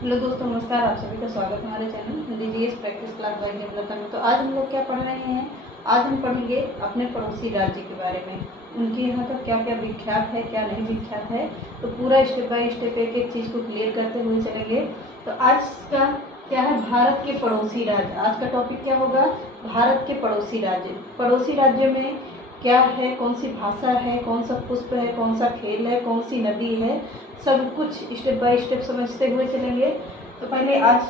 Hello दोस्तों, नमस्कार। आप सभी का स्वागत है हमारे channel DGS practice class by developer में। तो आज हम लोग क्या पढ़ रहे हैं? आज हम पढ़ेंगे अपने पड़ोसी राज्य के बारे में। उनके यहाँ का क्या क्या विख्यात है, क्या नहीं विख्यात है। तो पूरा स्टेप बाय स्टेप एक एक चीज़ को क्लियर करते हुए चलेंगे। तो आज का क्या है? भारत के पड़ोसी राज्य। आज का टॉपिक क्या होगा? भारत के पड़ोसी राज्य। पड़ोसी राज्य में क्या है, कौन सी भाषा है, कौन सा पुष्प है, कौन सा खेल है, कौन सी नदी है, सब कुछ स्टेप बाय स्टेप समझते हुए चलेंगे। तो पहले आज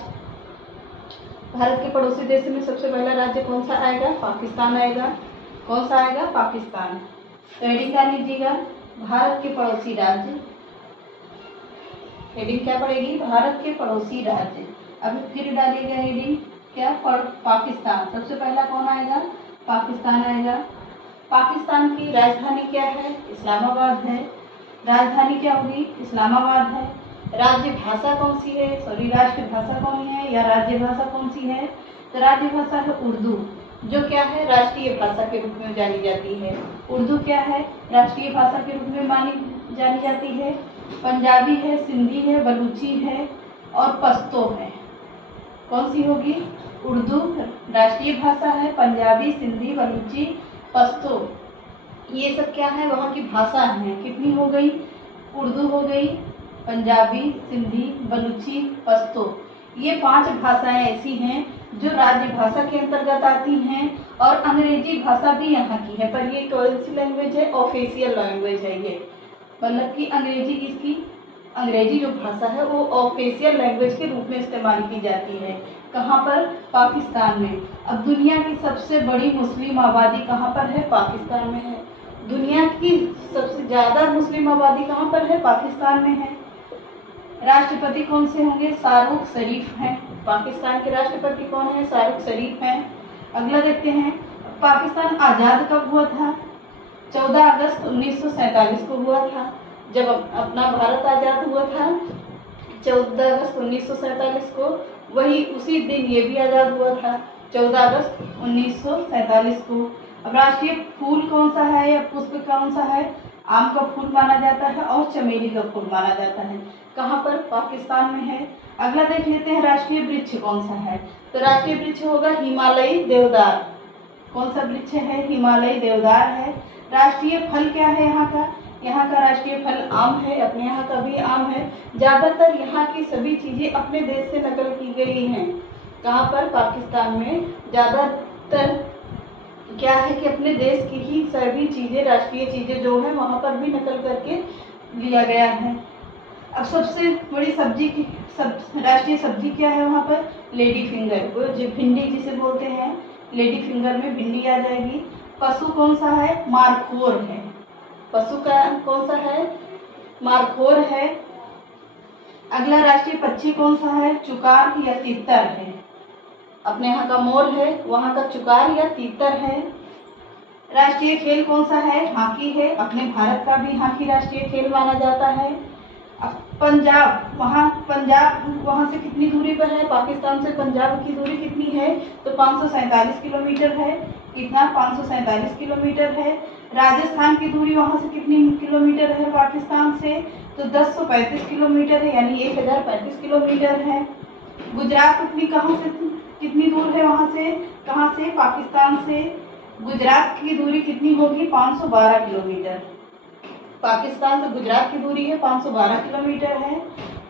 भारत के पड़ोसी देश में सबसे पहला राज्य कौन सा आएगा? पाकिस्तान आएगा। कौन सा आएगा? पाकिस्तान। तो हेडिंग क्या लीजिएगा? भारत के पड़ोसी राज्य। हेडिंग क्या पड़ेगी? भारत के पड़ोसी राज्य। अब फिर डालिएगा हेडिंग क्या? पाकिस्तान। सबसे पहला कौन आएगा? पाकिस्तान आएगा। पाकिस्तान की राजधानी क्या है? इस्लामाबाद है। राजधानी क्या होगी? इस्लामाबाद है। राज्य भाषा कौन सी है? राष्ट्र भाषा कौन है या राज्य भाषा कौन सी है? तो राज्य भाषा है उर्दू, जो क्या है? राष्ट्रीय भाषा के रूप में जानी जाती है। उर्दू क्या है? राष्ट्रीय भाषा के रूप में जानी जाती है। पंजाबी है, सिंधी है, बलूची है और पश्तो है। कौन सी होगी? उर्दू राष्ट्रीय भाषा है, पंजाबी, सिंधी, बलूची, पश्तो, ये सब क्या है? वहाँ की भाषा है। कितनी हो गई? उर्दू हो गई, पंजाबी, सिंधी, बलूची, पश्तो। ये 5 भाषाएं ऐसी हैं जो राज्य भाषा के अंतर्गत आती हैं। और अंग्रेजी भाषा भी यहाँ की है, पर ये कौन सी लैंग्वेज है? ऑफिशियल लैंग्वेज है ये। मतलब कि अंग्रेजी किसकी? अंग्रेजी जो भाषा है वो ऑफिशियल लैंग्वेज के रूप में इस्तेमाल की जाती है। कहाँ पर? पाकिस्तान में। अब दुनिया की सबसे बड़ी मुस्लिम आबादी कहाँ पर है? पाकिस्तान में है। दुनिया की सबसे ज्यादा मुस्लिम आबादी कहाँ पर है? पाकिस्तान में है। राष्ट्रपति कौन से होंगे? शाहरुख शरीफ हैं। पाकिस्तान के राष्ट्रपति कौन है? शाहरुख शरीफ हैं। अगला देखते हैं, पाकिस्तान आजाद कब हुआ था? 14 अगस्त 1947 को हुआ था। जब अपना भारत आजाद हुआ था 14 अगस्त 1947 को, वही उसी दिन ये भी आजाद हुआ था 14 अगस्त 1947 को। अब राष्ट्रीय फूल कौन सा है या पुष्प कौन सा है? आम का फूल माना जाता है और चमेली का फूल माना जाता है। कहाँ पर? पाकिस्तान में है। अगला देख लेते हैं, राष्ट्रीय वृक्ष कौन सा है? तो राष्ट्रीय वृक्ष होगा हिमालयी देवदार। कौन सा वृक्ष है? हिमालयी देवदार है। राष्ट्रीय फल क्या है यहाँ का? यहाँ का राष्ट्रीय फल आम है। अपने यहाँ का भी आम है। ज्यादातर यहाँ की सभी चीजें अपने देश से नकल की गई हैं। कहाँ पर? पाकिस्तान में ज्यादातर क्या है कि अपने देश की ही सभी चीजें, राष्ट्रीय चीजें जो है वहां पर भी नकल करके लिया गया है। अब सबसे बड़ी सब्जी की राष्ट्रीय सब्जी क्या है वहाँ पर? लेडी फिंगर, वो जो भिंडी जिसे बोलते हैं, लेडी फिंगर में भिंडी आ जाएगी। पशु कौन सा है? मारखोर है। पशु का कौन सा है? मारखोर है। अगला राष्ट्रीय पक्षी कौन सा है? चुकार या तीतर है। अपने यहाँ का मोर है, वहाँ का चुकार या तीतर है। राष्ट्रीय खेल कौन सा है? हॉकी है। अपने भारत का भी हॉकी राष्ट्रीय खेल माना जाता है। पंजाब वहाँ से कितनी दूरी पर है? पाकिस्तान से पंजाब की दूरी कितनी है? तो 547 किलोमीटर है। कितना? 547 किलोमीटर है। राजस्थान की दूरी वहाँ से कितनी किलोमीटर है पाकिस्तान से? तो 1035 किलोमीटर है, यानी 1035 किलोमीटर है। गुजरात कितनी दूर है वहाँ से? कहाँ से? पाकिस्तान से। गुजरात की दूरी कितनी होगी? 512 किलोमीटर। पाकिस्तान से गुजरात की दूरी है 512 किलोमीटर है।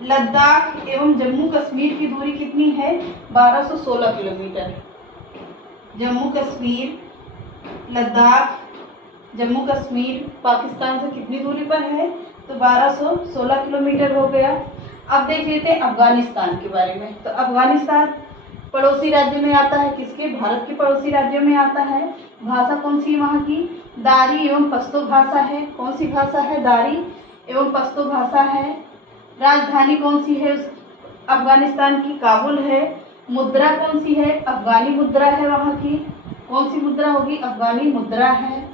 लद्दाख एवं जम्मू कश्मीर की दूरी कितनी है? 1216 किलोमीटर। जम्मू कश्मीर, लद्दाख, जम्मू कश्मीर पाकिस्तान से कितनी दूरी पर है? तो 1216 किलोमीटर हो गया। अब देख लेते हैं अफगानिस्तान के बारे में। तो अफगानिस्तान पड़ोसी राज्य में आता है। किसके? भारत के पड़ोसी राज्यों में आता है। भाषा कौन सी वहाँ की? दारी एवं पश्तो भाषा है। कौन सी भाषा है? दारी एवं पश्तो भाषा है। राजधानी कौन सी है अफगानिस्तान की? काबुल है। मुद्रा कौन सी है? अफगानी मुद्रा है वहाँ की। कौन सी मुद्रा होगी? अफगानी मुद्रा है।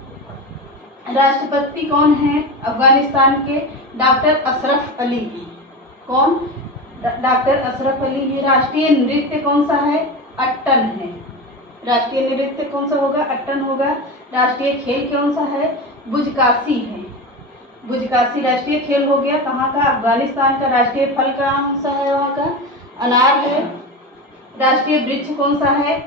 राष्ट्रपति कौन है अफगानिस्तान के? डॉक्टर अशरफ अली। कौन? डॉक्टर अशरफ अली है। राष्ट्रीय नृत्य कौन सा है? अट्टन है। राष्ट्रीय नृत्य कौन सा होगा? अट्टन होगा। राष्ट्रीय खेल कौन सा है? बुजकाशी है। बुजकाशी राष्ट्रीय खेल हो गया। कहाँ का? अफगानिस्तान का। राष्ट्रीय फल कौन सा है वहाँ का? अनार है। राष्ट्रीय वृक्ष कौन सा है?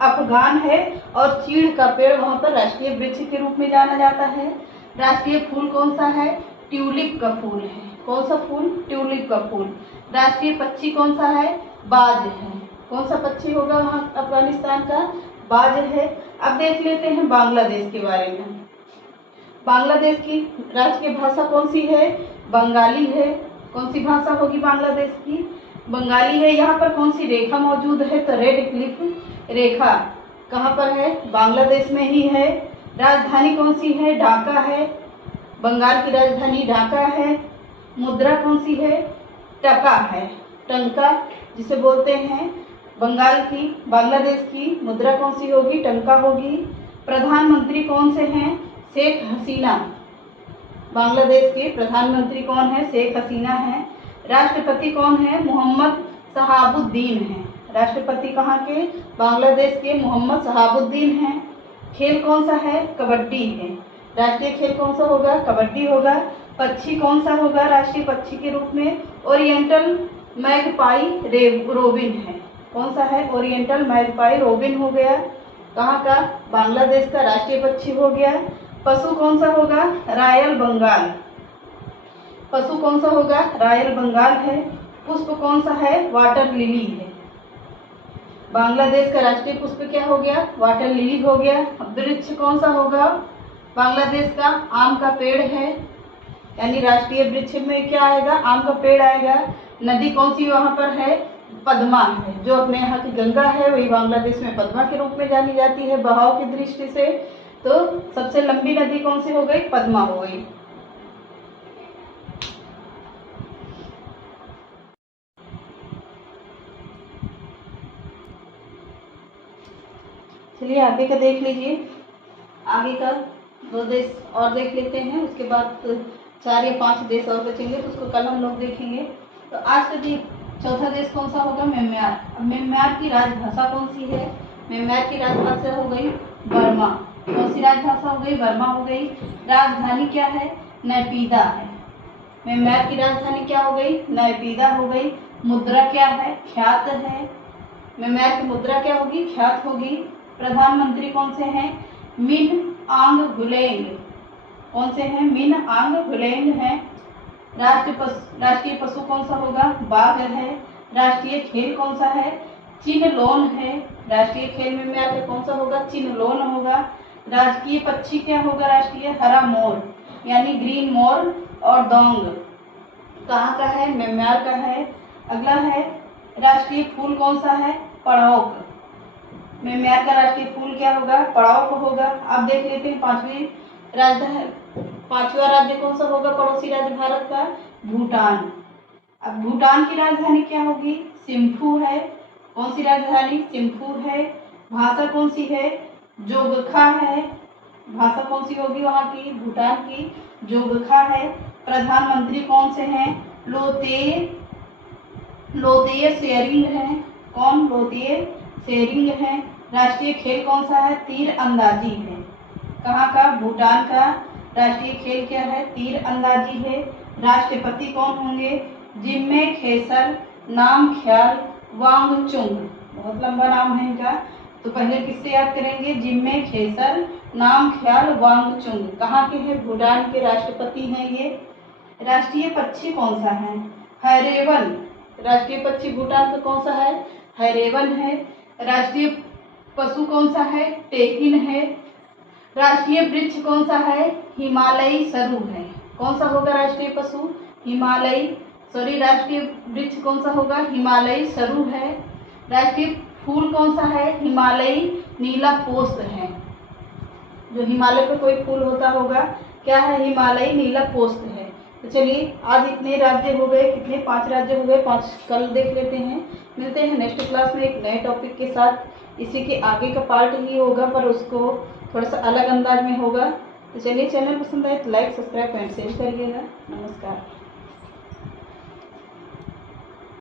अफगान है। और चीड़ का पेड़ वहाँ पर राष्ट्रीय वृक्ष के रूप में जाना जाता है। राष्ट्रीय फूल कौन सा है? ट्यूलिप का फूल है। कौन सा फूल? ट्यूलिप का फूल। राष्ट्रीय पक्षी कौन सा है? बाज है। कौन सा पक्षी होगा वहाँ अफगानिस्तान का? बाज है। अब देख लेते हैं बांग्लादेश के बारे में। बांग्लादेश की राष्ट्रीय भाषा कौन सी है? बंगाली है। कौन सी भाषा होगी बांग्लादेश की? बंगाली है। यहाँ पर कौन सी रेखा मौजूद है? तो रेड क्लिफ रेखा कहाँ पर है? बांग्लादेश में ही है। राजधानी कौन सी है? ढाका है। बंगाल की राजधानी ढाका है। मुद्रा कौन सी है? टका है। टंका जिसे बोलते हैं। बांग्लादेश की मुद्रा कौन सी होगी? टंका होगी। प्रधानमंत्री कौन से हैं? शेख हसीना। बांग्लादेश के प्रधानमंत्री कौन है? शेख हसीना है। राष्ट्रपति कौन है? मोहम्मद शहाबुद्दीन है। राष्ट्रपति कहाँ के? बांग्लादेश के मोहम्मद शहाबुद्दीन हैं। खेल कौन सा है? कबड्डी है। राष्ट्रीय खेल कौन सा होगा? कबड्डी होगा। पक्षी कौन सा होगा राष्ट्रीय पक्षी के रूप में? ओरिएंटल मैगपाई रोबिन है। कौन सा है? ओरिएंटल मैगपाई रोबिन हो गया। कहाँ का? बांग्लादेश का राष्ट्रीय पक्षी हो गया। पशु कौन सा होगा? रॉयल बंगाल। पशु कौन सा होगा? रॉयल बंगाल है। पुष्प कौन सा है? वाटर लिली है। बांग्लादेश का राष्ट्रीय पुष्प क्या हो गया? वाटर लिली हो गया। वृक्ष कौन सा होगा? बांग्लादेश का आम का पेड़ है। यानी राष्ट्रीय वृक्ष में क्या आएगा? आम का पेड़ आएगा। नदी कौन सी वहाँ पर है? पद्मा है। जो अपने यहाँ की गंगा है वही बांग्लादेश में पद्मा के रूप में जानी जाती है बहाव की दृष्टि से। तो सबसे लंबी नदी कौन सी हो गई? पद्मा हो गई। चलिए आगे का देख लीजिए। आगे का 2 देश और देख लेते हैं, उसके बाद 4 या 5 देश और बचेंगे तो उसको कल हम लोग देखेंगे। तो आज का चौथा देश कौन सा होगा? म्यांमार। अब म्यांमार की राजभाषा कौन सी है? म्यांमार की राजभाषा हो गई बर्मा। कौन सी राजभाषा हो गई? बर्मा हो गई। राजधानी क्या है? नैपीदा है। म्यांमार की राजधानी क्या हो गई? नैपीदा हो गई। मुद्रा क्या है? ख्यात है। म्यांमार की मुद्रा क्या होगी? ख्यात होगी। प्रधानमंत्री कौन से हैं? मिन आंग गुलेंग। कौन से हैं? मिन आंग गुलेंग हैं। राष्ट्रीय पशु कौन सा होगा? बाघ है। राष्ट्रीय खेल कौन सा है? चिनलोन है। राष्ट्रीय खेल में म्यांमार का कौन सा होगा? चिनलोन होगा। राजकीय पक्षी क्या होगा? राष्ट्रीय हरा मोर यानी ग्रीन मोर और दोंग कहाँ का है? म्यांमार का है। अगला है राष्ट्रीय फूल कौन सा है? पड़ौक। म्यांमार का राष्ट्रीय फूल क्या होगा? पड़ौक होगा। अब देख लेते हैं पांचवा राज्य कौन सा होगा? पड़ोसी राज्य भारत का भूटान। अब भूटान की राजधानी क्या होगी? थिम्पू है। कौन सी राजधानी? थिम्पू है। भाषा कौन सी है? जोगखा है। भाषा कौन सी होगी वहाँ की? भूटान की जोगखा है। प्रधानमंत्री कौन से हैं? लोतेय शेरिंग है। कौन? लोतेय शेरिंग है। राष्ट्रीय खेल कौन सा है? तीर अंदाजी है। कहाँ का? भूटान का राष्ट्रीय खेल क्या है? तीर अंदाजी है। राष्ट्रपति कौन होंगे? जिम्मे खेसर नामग्याल वांगचुक। बहुत लंबा नाम है इनका, तो पहले किससे याद करेंगे? जिम्मे खेसर नामग्याल वांगचुक। कहाँ के हैं? भूटान के राष्ट्रपति हैं ये। राष्ट्रीय पक्षी कौन सा है? हैरेवन। राष्ट्रीय पक्षी भूटान का कौन सा है? हैरेवन है। राष्ट्रीय पशु कौन सा है? टेकिन है। राष्ट्रीय वृक्ष कौन सा है? हिमालयी सरू है। कौन सा होगा राष्ट्रीय पशु? राष्ट्रीय वृक्ष कौन सा होगा? हिमालयी सरू है। राष्ट्रीय फूल कौन सा है? हिमालयी नीला पोस्त है। जो हिमालय पे कोई फूल होता होगा क्या है? हिमालयी नीला पोस्त है। तो चलिए आज इतने राज्य हो गए। कितने? 5 राज्य हो गए। 5 कल देख लेते हैं। मिलते हैं नेक्स्ट क्लास में एक नए टॉपिक के साथ। इसी के आगे का पार्ट ही होगा पर उसको थोड़ा सा अलग अंदाज में होगा। तो चलिए चैनल पसंद आए तो लाइक सब्सक्राइब एंड शेयर करिएगा। नमस्कार।